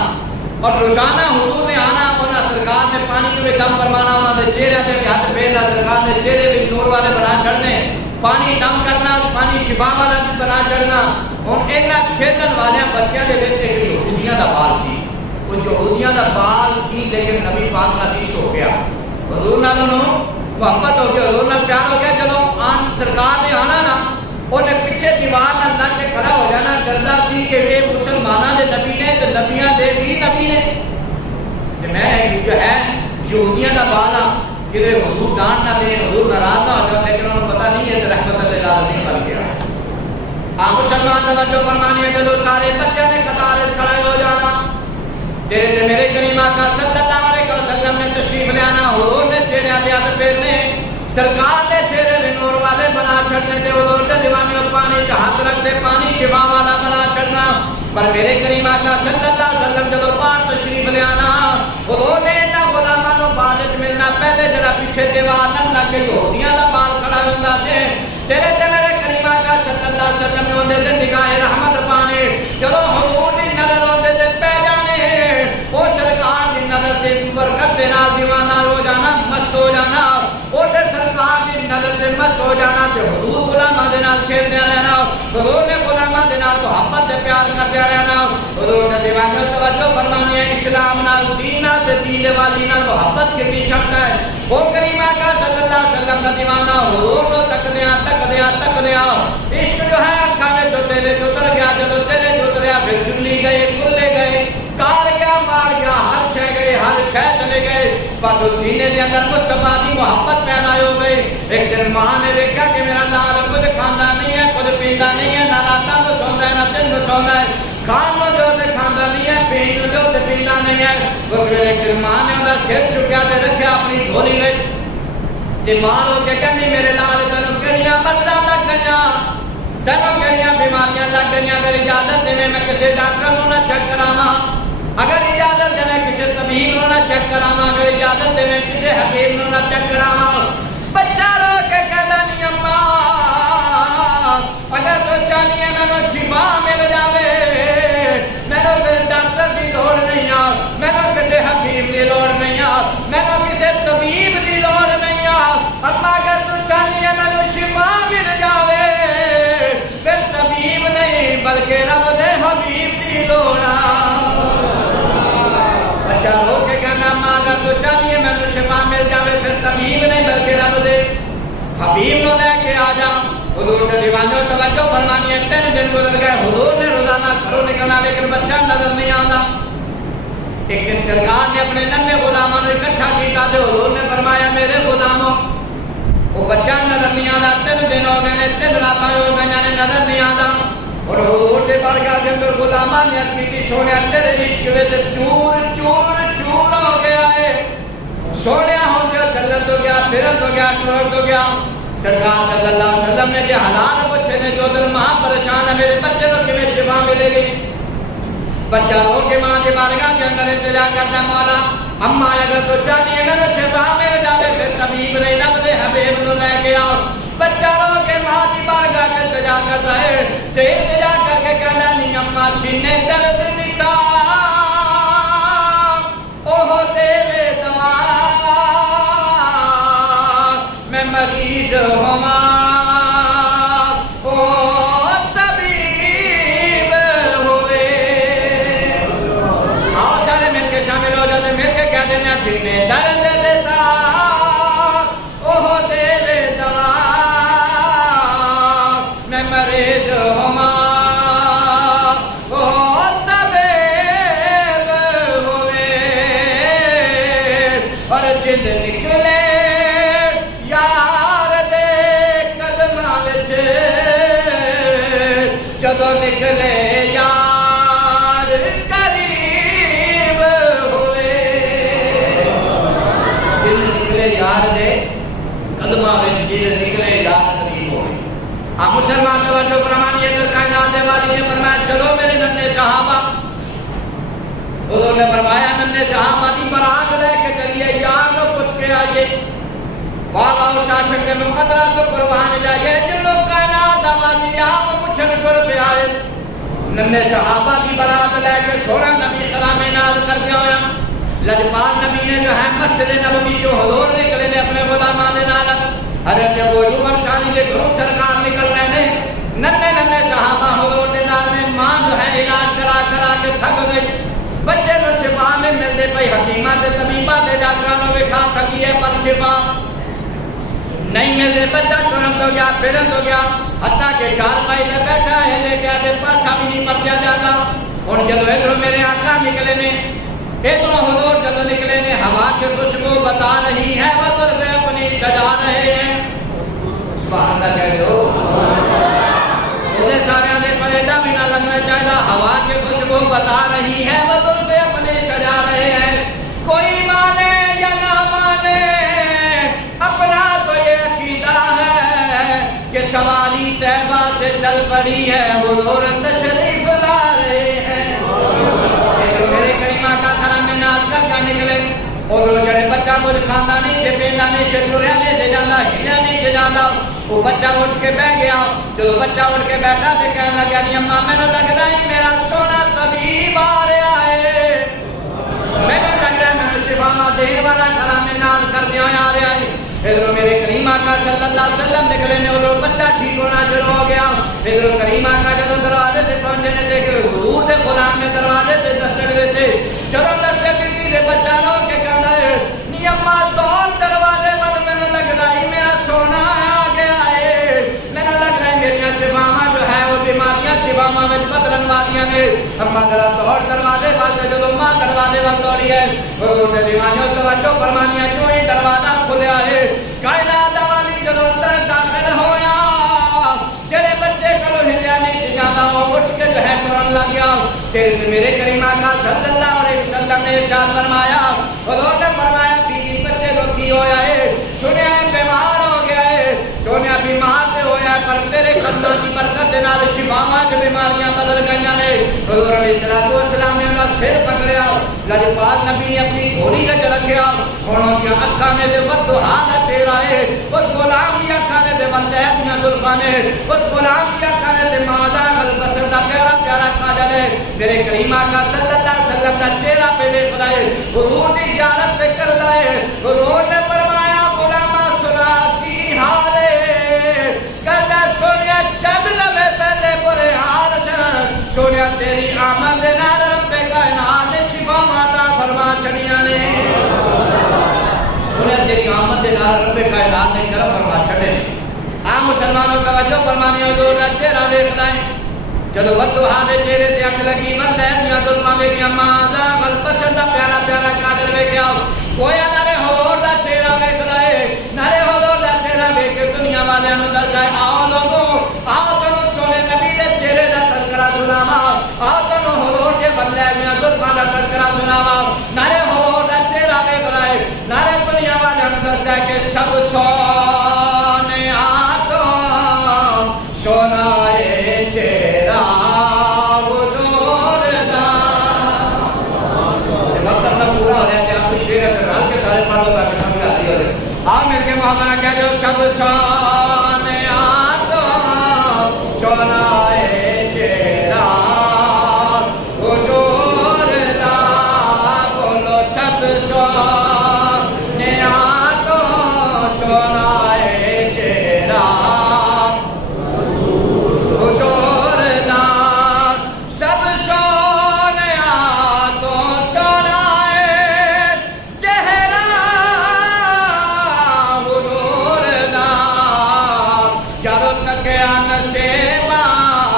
اور روزانہ حضور نے آنا انہیں سرکار نے پانی میں دم فرمانا انہوں نے چہرے سے بھی ہاتھ پھیرنا سرکار نے چہرے بھی نور والے بنا چڑھنے پانی دم کرنا پانی شفا والا بنا چڑھنا ہوں یہاں کھیلن والے بچوں کے بچ ایک یہودیاں کا بال سی وہ یہودیاں کا بال سی لیکن نبی پاک کا عشق ہو گیا حضور نال محبت ہو گیا حضور نال پیار ہو گیا جدوں آن سرکار نے آنا نا انہیں پیچھے دیوار نہ لگ کے کھڑا ہو جانا ڈردا سی کہ یہ مسلمانوں کے نبی نے تو نبیاں دے بھی نبی نے کہ میں جو ہے یہودیاں کا بال ہاں کہ حضور ڈانٹ نہ دیں حضور ناراض نہ ہو جائے لیکن انہوں نے پتا نہیں ہے کہ رحمت اللہ علیہ بن گیا آپ مسلمان توجہ فرمانی ہے جدو سارے بچے نے قطار کھڑے ہو جانا تیرے تے میرے کریم آقا صلی اللہ علیہ وسلم نے تشریف لے آنا حضور نے چہرے آتے آتے پھیرنے سرکار نے چہرے بھی نور والے بنا چڑھنے تے حضور کے دیوانیوں پانی کا ہاتھ رکھ دے پانی شفا والا بنا چڑھنا پر میرے کریم آقا صلی اللہ علیہ وسلم جدو باہر تشریف لے آنا حضور نے انہاں غلاماں نوں بعد وچ ملنا پہلے جڑا پیچھے دیوار نہ لگ کے یہودیاں دا بال کھڑا ہوندا سی تیرے تے میرے کریم آقا صلی اللہ علیہ وسلم نے اون دے نگاہ رحمت پانے چلو حضور دی نظر اون دے پہ جانے او سرکار دی نظر تے برکت دے نال دیوانہ ہو جانا مست ہو جانا او تے سرکار دی نظر تے مست ہو جانا تے حضور غلاماں دے نال کھیلدے رہنا حضور نے غلاماں دے نال محبت تے پیار کردے رہنا حضور نے دیوانہ توجہ فرمانی ہے اسلام نال دین نال تے دین والی نال محبت کتنی شرط ہے او کریم آقا صلی اللہ علیہ وسلم کا دیوانہ حضور نو تکدیاں عشق جو ہے اکھاں میں جو تیرے جو اتر گیا جدو تیرے جو اتریا پھر چلی گئے کلے گئے کاڑ گیا مار گیا ہر شے گئے ہر شے چلے گئے بس اس سینے دے اندر مصطفیٰ دی محبت پیدا ہو گئی ایک دن ماں نے دیکھا کہ میرا لال کچھ کھانا نہیں ہے کچھ پیندا نہیں ہے نہ راتاں نوں سوندا ہے نہ دن نوں سوندا ہے کھان نوں جو تے کھاندا نہیں ہے پین نوں جو تے پیندا نہیں ہے اس ویلے ایک دن ماں نے اوندا سر چکیا تے رکھیا اپنی جھولی وچ تے ماں ہو کے کہندی میرے لال تینوں کیڑیاں مرضاں لگ گئیاں تینوں کیڑیاں بیماریاں لگ گئیاں اگر اجازت دے میں کسی ڈاکٹر نوں نہ چیک کراواں اگر اجازت دے میں کسی طبیب نوں نہ چیک کراواں اگر اجازت دے میں کسی حکیم نوں نہ چیک کراواں بچہ رو کے کہدا نہیں اماں اگر تو چاہنی ہے مینوں شفا مل جاوے مینوں پھر ڈاکٹر دی لوڑ نہیں آ مینوں کسی حکیم دی لوڑ نہیں آ مینوں کسی طبیب دی لوڑ نہیں آ اما اگر تو چاہنی ہے مینوں شفا مل جاوے پھر طبیب نہیں بلکہ رب دے حبیب دی لوڑ آ بچہ رو کے کہنا ماں اگر تو چاہنی ہے مینوں شفا مل جاوے پھر طبیب نہیں بلکہ رب دے حبیب نو لے کے آ جا حضور کے دیوانوں توجہ فرمانی ہے 3 دن گزر گئے حضور نے روزانہ گھروں نکلنا لیکن بچہ نظر نہیں آتا ایک دن سرکار نے اپنے ننھے غلاموں نے اکٹھا کیا تو حضور نے فرمایا میرے غلاموں وہ بچہ نظر نہیں آتا 3 دن ہو گئے 3 راتاں ہو گئی نے نظر نہیں آتا اور حضور کے بارگاہ کے اندر غلاماں نے عرض کی سونے تیرے عشق وچ چور چور چور ہو گیا ہے سونے ہو گیا چلن تو گیا پھرن تو گیا ٹرن تو گیا سرکار صلی اللہ علیہ وسلم نے جو حالات پوچھے نے جو دل ماں پریشان ہے میرے بچے کو کیویں شفا ملے گی بچہ رو کے ماں کے بارگاہ کے اندر التجا کرتا مولا اما اگر تو چاہتی ہے میں شفا مل جائے پھر طبیب نہیں رب دے حبیب نو لے کے آؤ بچہ رو کے ماں کی بارگاہ کے التجا کرتا ہے تے التجا کر کے کہنا نہیں اما جنے درد دکھا اوہ دے دوا میں مریض ہوا او طبیب ہوئے آؤ سارے مل کے شامل ہو جاتے مل کے کہہ دینا جنے درد دیتا اوہ دے دوا میں مریض ہوا او حضور نے فرمایا ننے صحابہ دی برات لے کے چلیے یار نو پوچھ کے آئیے واہ شاشک کے مقدرہ تو قربان جائیے جن لوگ کائنات آبادی آپ پوچھن کر پہ آئے ننے صحابہ دی برات لے کے سونا نبی سلام ناز کر دیا ہویا لجپال نبی نے جو ہے مسجد نبوی جو حضور نکلے نے اپنے غلامان نال حضرت ابو ایوب انصاری کے گھروں سرکار نکل رہے ہیں ننے صحابہ حضور دے نال نے ماں جو ہے علاج کرا کے تھک گئی بچے نو شفا میں ملتے پئی حکیمہ تے طبیبہ تے ڈاکٹراں نو وکھا تھکی ہے پر شفا نہیں ملتے بچہ ٹرن تو گیا پھرن تو گیا حتیٰ کہ چار پائی تے بیٹھا ہے لیٹیا تے پاسا بھی نہیں پرچیا جاتا ہن جدوں ادھروں میرے آقا نکلے نے ادھروں حضور جدوں نکلے نے ہوا کی خوشبو بتا رہی ہے بدر پہ اپنی سجا رہے ہیں سبحان اللہ کہہ دو سارے دے پریڈا بھی نہ لگنا چاہیے ہوا کی خوشبو بتا رہی ہے بدل پہ اپنے سجا رہے ہیں کوئی مانے یا نہ مانے اپنا تو یہ عقیدہ ہے کہ سواری طیبہ سے چل پڑی ہے حضور تشریف لا رہے ہیں میرے کریمہ کا کرم ناز کر کے نکلے اور جڑے بچہ کچھ کھانا نہیں سے پینا نہیں سے ٹریا نہیں سے جانا ہلیا نہیں سے جانا وہ بچہ اٹھ کے بیٹھ گیا چلو بچہ اٹھ کے بیٹھا تے کہنے لگا نہیں اماں میں نے لگتا ہے میرا سونا طبیب آ رہا ہے میں نے لگ رہا ہے میں شفا دے والا کلام ناز کر دیا آ رہا ہے ادھر میرے کریم آقا صلی اللہ علیہ وسلم نکلے نے ادھر بچہ ٹھیک ہونا شروع ہو گیا ادھر کریم آقا جب دروازے تے پہنچے نے دیکھ حضور دے غلام نے دروازے تے دستک دیتے چلو دستک دیتی تے بچہ رو کے کہتا ہے نہیں اماں دوڑ دروازے ود میں نے لگتا ہے میرا سونا آ گیا ہے میں نے لگ رہا ہے میری شفاواں جو ہے وہ بیماریاں شفاواں میں بدلن والیاں نے اماں ذرا دوڑ دروازے ود جدوں ماں دروازے ود دوڑی ہے حضور دے دیوانیوں توجہ فرمانی ہے کیوں ہی دروازہ کھلیا ہے کائنات والی جدوں اندر داخل ہویا جڑے بچے کلو ہلیا نہیں سی جاندا وہ اٹھ کے جو ہے ٹرن لگ گیا کہ میرے کریم آقا صلی اللہ علیہ وسلم نے ارشاد فرمایا حضور نے فرمایا بی بی بچے کو کی ہویا ہے سنیا ہے بیمار ہو گیا ہے سنیا بیمار تے ہویا ہے پر تیرے قدماں دی برکت دے نال شفاواں جو بیماریاں بدل گئیاں نے حضور علیہ الصلوۃ والسلام نے انہاں سر پکڑیا لجپال نبی نے اپنی جھولی وچ رکھیا ہن دی اکھاں نے تے بدھا دا چہرہ ہے اس غلام دی اکھاں نے تے بندے دیاں زلفاں نے اس غلام دی اکھاں نے تے ماں دا البسر دا پیارا پیارا کاجل ہے میرے کریم آقا صلی اللہ علیہ وسلم دا چہرہ پہ ویکھدا ہے حضور دی زیارت پہ کردا ہے حضور نے فرمایا غلاماں سنا کی حال ہے کہتا سونیا چند لمحے پہلے برے حال سے سونیا تیری آمد دے نال رب کائنات نے شفا عطا فرما چھڑیاں نے سونیا تیری آمد دے نال رب کائنات نے کرم فرما چھڑے آ مسلمانوں توجہ فرمانی حضور دا چہرہ ویکھدا ہے جدو بدھا دے چہرے تے اکھ لگی بندے دیاں ظلماں ویکھیاں ماں دا گل پسند دا پیارا پیارا کاجل ویکھیا کویا نالے حضور دا چہرہ ویکھدا ہے نالے حضور دا چہرہ ویکھ کے دنیا والیاں نوں دسدا ہے آؤ لوگو آؤ تانوں سونے نبی دے چہرے دا تذکرہ سناواں آؤ تانوں حضور دے بندے دیاں ظلماں دا تذکرہ سناواں نالے حضور دا چہرہ ویکھدا ہے نالے دنیا والیاں نوں دسدا ہے کہ سب سونے آتوں سونا اے چہرہ حضور دا وقت اپنا پورا ہو رہا ہے کہ آپ کی شعر ہے سرحال کے سارے پڑھ لو تاکہ سمجھ آتی ہو رہے آپ مل کے محمد کہہ جو سب سونے آتوں سونا اے چہرہ حضور دا بولو سب سونے آتوں سونا اے چہرہ حضور دا سب سونے آتوں سونا اے چہرہ حضور دا یارو تکیا نصیبہ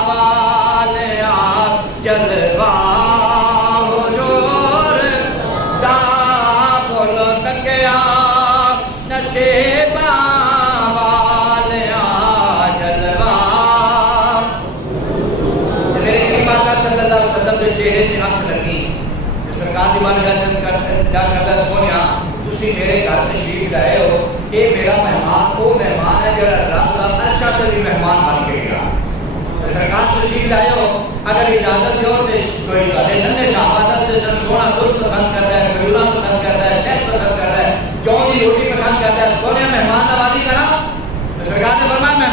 والیا جلوہ حضور دا بولو تکیا نصیبہ والیا جلوہ میرے کریم آقا صلی اللہ علیہ وسلم دے چہرے تے اکھ لگی سرکار دی بارگاہ جا کر سونیا تسی میرے گھر تشریف لائے ہو کہ میرا مہمان وہ مہمان ہے جڑا رب دا عرش تے بھی مہمان بن کے گیا سرکار تشریف لائے ہو اگر اجازت دیو تے کوئی گل ننے صحابہ تے سونا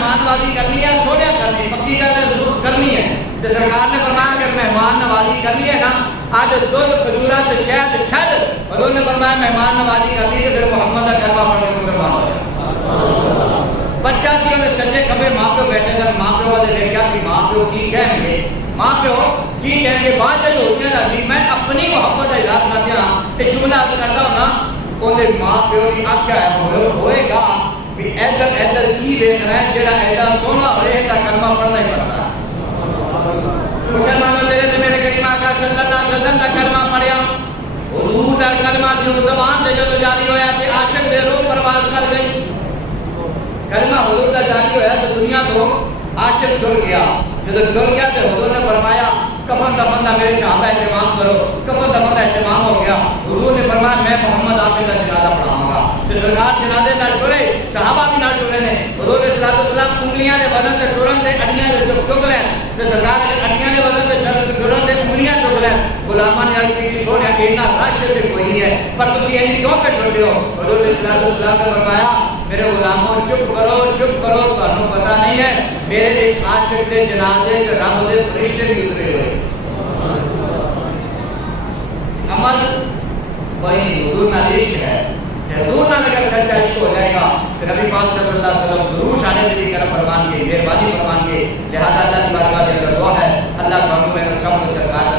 مہمان نوازی کرنی ہے سونے کرنی پکی ضرور کرنی ہے تو سرکار نے فرمایا اگر مہمان نوازی کرنی ہے نا آج دودھ کھجورا تو شہد چھڈ اور انہوں نے فرمایا مہمان نوازی کرنی ہے پھر محمد کا کلمہ پڑھ کے مسلمان ہو جائے بچہ سی انہیں سجے کھبے ماں پیو بیٹھے سن ماں پیو والے دیکھا کہ ماں پیو کی کہیں گے ماں پیو کی کہیں گے بعد جو ہوتی ہے میں اپنی محبت کا اظہار کر دیا یہ جملہ عرض کرتا ہوں نا انہیں ماں پیو نے آخیا ہے ہوئے گا کہ ادھر ادھر کی دیکھ رہے ہیں جڑا ایڈا سونا ہوئے کا کلمہ پڑھنا ہی پڑتا ہے مسلمانوں میرے کریم آقا صلی اللہ علیہ وسلم کا کلمہ پڑھیا حضور کا کلمہ جو زبان سے جب جاری ہویا کہ عاشق دے روح پرواز کر گئی کلمہ حضور کا جاری ہویا تو دنیا کو عاشق ڈر گیا جب ڈر گیا تو حضور نے فرمایا کفن دفن کا میرے صحابہ اہتمام کرو کفن دفن کا اہتمام ہو گیا حضور نے فرمایا میں محمد آپ کا جنازہ پڑھاؤں گا تو سرکار جنازے نہ ٹرے صحابہ بھی نہ ٹرے نے حضور صلی اللہ علیہ وسلم انگلیاں نے بدن سے ٹرن دے اڈیاں سے چک لیں تو سرکار اگر اڈیاں نے بدن سے ٹرن دے انگلیاں چک لیں غلاماں نے عرض کی سونے اتنا رش سے کوئی نہیں ہے پر تسی یہ کیوں پہ ٹرتے ہو حضور صلی اللہ علیہ وسلم نے فرمایا میرے غلاموں چپ کرو تمہیں پتہ نہیں ہے میرے اس عاشق کے جنازے کے رب دے فرشتے بھی اترے ہوئے عمل وہی حضور نہ عشق ہے حضور نہ اگر سچا عشق ہو جائے گا تو نبی پاک صلی اللہ علیہ وسلم ضرور شان نبی کرم فرمان کے مہربانی فرمان کے لہذا اللہ کی بارگاہ میں اگر دعا ہے اللہ کا حکم ہے سب کو سرکار